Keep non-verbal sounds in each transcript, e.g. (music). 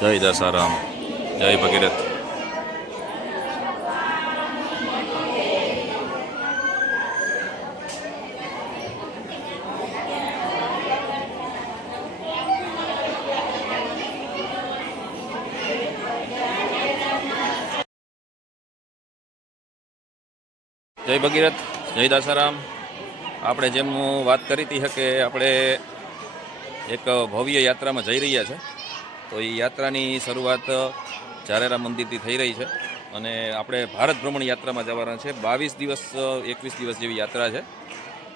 જય દશારામ જય ભગીરથ. જય ભગીરથ, જય દાસારામ. આપણે જેમ હું વાત કરી હતી કે આપણે એક ભવ્ય યાત્રામાં જઈ રહ્યા છે તો એ યાત્રાની શરૂઆત ચારેરા મંદિરથી થઈ રહી છે અને આપણે ભારત ભ્રમણ યાત્રામાં જવાના છે. બાવીસ દિવસ એકવીસ દિવસ જેવી યાત્રા છે.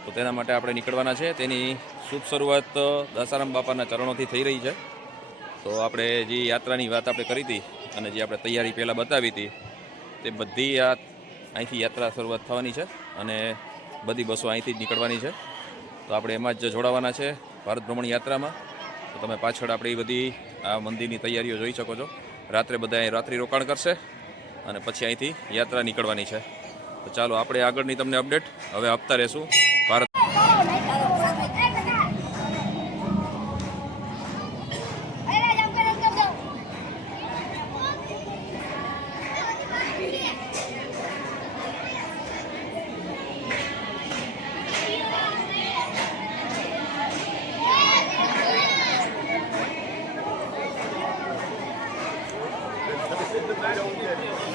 તો તેના માટે આપણે નીકળવાના છે. તેની શુભ શરૂઆત દાસારામ બાપાના ચરણોથી થઈ રહી છે. તો આપણે જે યાત્રાની વાત આપણે કરી હતી અને જે આપણે તૈયારી પહેલાં બતાવી હતી, તે બધી આ અહીંથી યાત્રા શરૂઆત થવાની છે અને બધી બસો અહીંથી જ નીકળવાની છે. તો આપણે એમાં જ જોડાવાના છે ભારત ભ્રમણ યાત્રામાં. તો તમે પાછળ આપણે એ બધી આ મંદિરની તૈયારીઓ જોઈ શકો છો. રાત્રે બધા અહીં રાત્રિ રોકાણ કરશે અને પછી અહીંથી યાત્રા નીકળવાની છે. તો ચાલો, આપણે આગળની તમને અપડેટ. હવે આપતા રહેશું. ભારત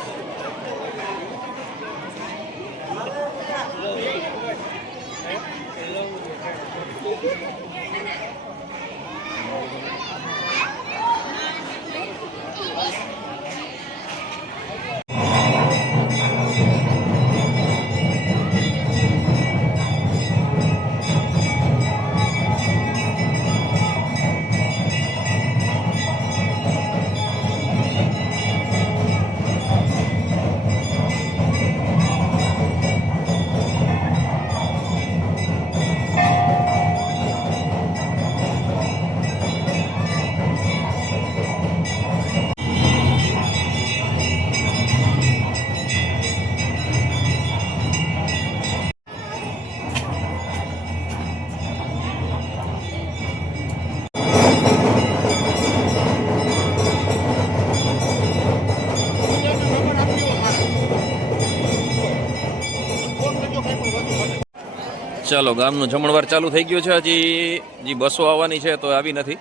ચાલો, ગામનું જમણવાર ચાલુ થઈ ગયું છે હજી. જે બસો આવવાની છે તો આવી નથી.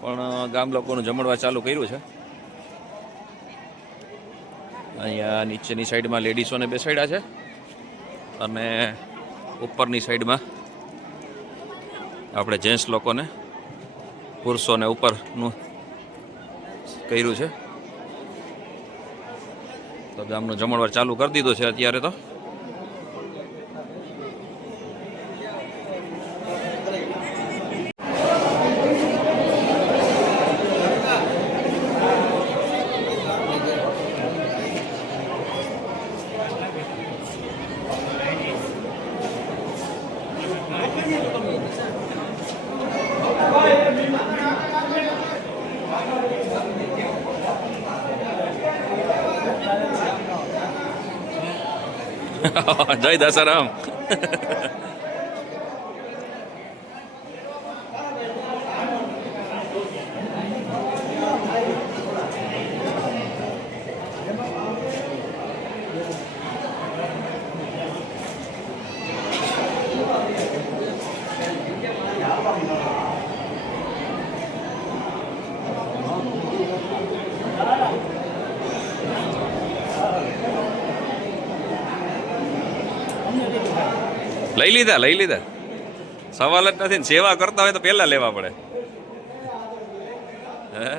પણ ગામ લોકોનું જમણવાર ચાલુ કર્યું છે. અહીંયા નીચેની સાઈડમાં લેડીઝોને બેસાડ્યા છે. અને ઉપરની સાઈડમાં આપણે જેન્ટ્સ લોકોને પુરુષોને ઉપરનું કર્યું છે. તો ગામનું જમણવાર ચાલુ કરી દીધું છે અત્યારે તો. (laughs) જય દાસારામ લઈ લીધા લઈ લીધા. સવાલ જ નથી ને, સેવા કરતા હોય તો પહેલા લેવા પડે. હે?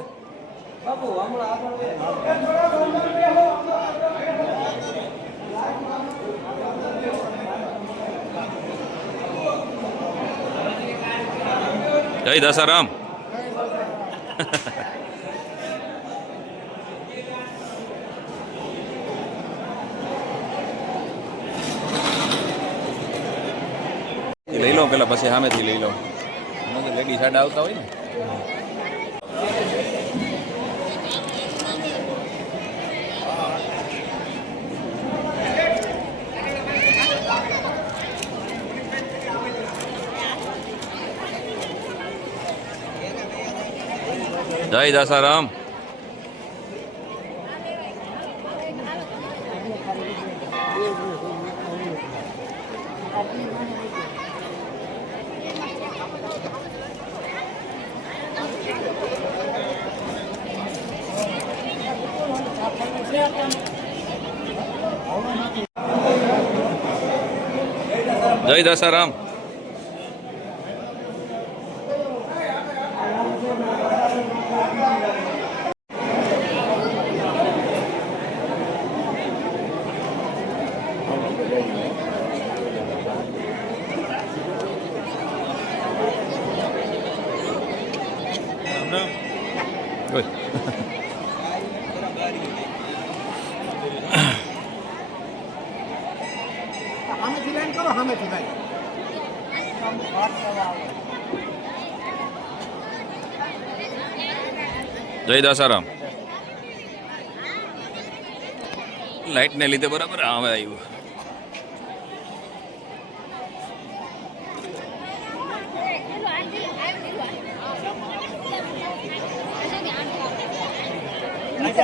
જય દશારામ (laughs) લઈ પેલા પછી સામેથી લઈ લઉં. લેડી સાડા આવતા હોય ને. જય દાસારામ. જય દાસારામ ઓય. સામેથી સામેથી લાઈન જય દાસારામ. લાઇટને લીધે બરાબર હવે આવ્યું.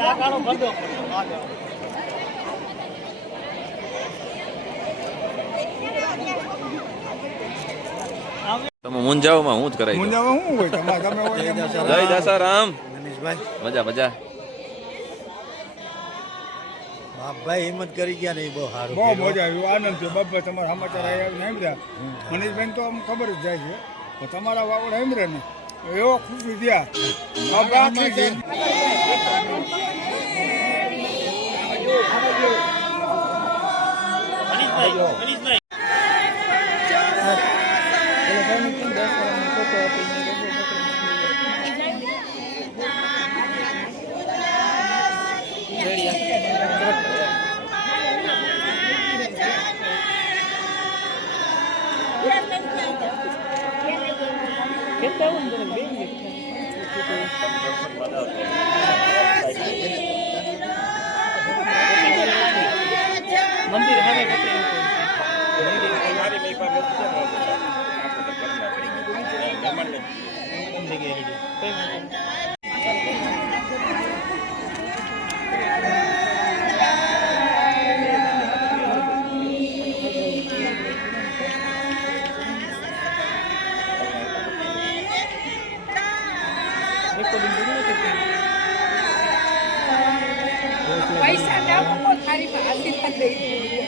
આ કાળો મુંજાવમાં હું જ કરાવી દઉં. મુંજામાં શું હોય? તમારે તમે હોય જય દાસારામ મનીષભાઈ. મજા મજા. બાપભાઈ હિંમત કરી ગયા નહીં બહુ સારું બહુ મજા આવી. આનંદ થયો. બાપભાઈ તમારા સમાચાર આવ્યા સાંભળ્યા મનીષભાઈ તો આમ ખબર જ જાય છે. તમારા વાવડ સાંભળે ને એવો ખુશી થયા. હતી દસ વર્ષની ફોટો હતી Get that one, then a big બાપા આખી જિંદગી પૈસા ના મૂકો આશીર્વાદ દઈ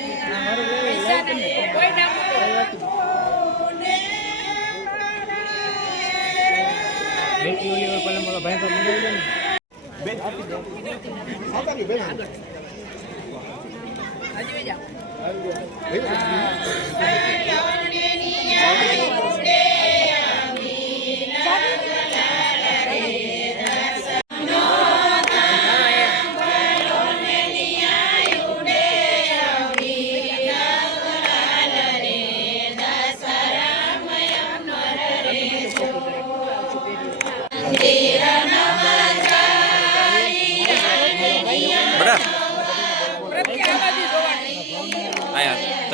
હજુ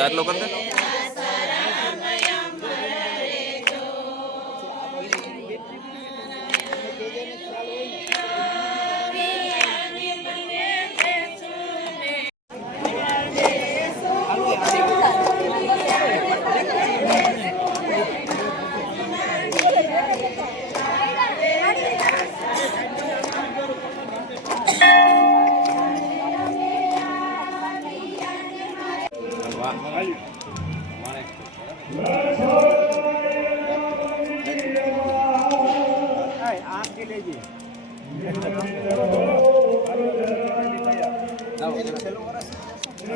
चार लोकांना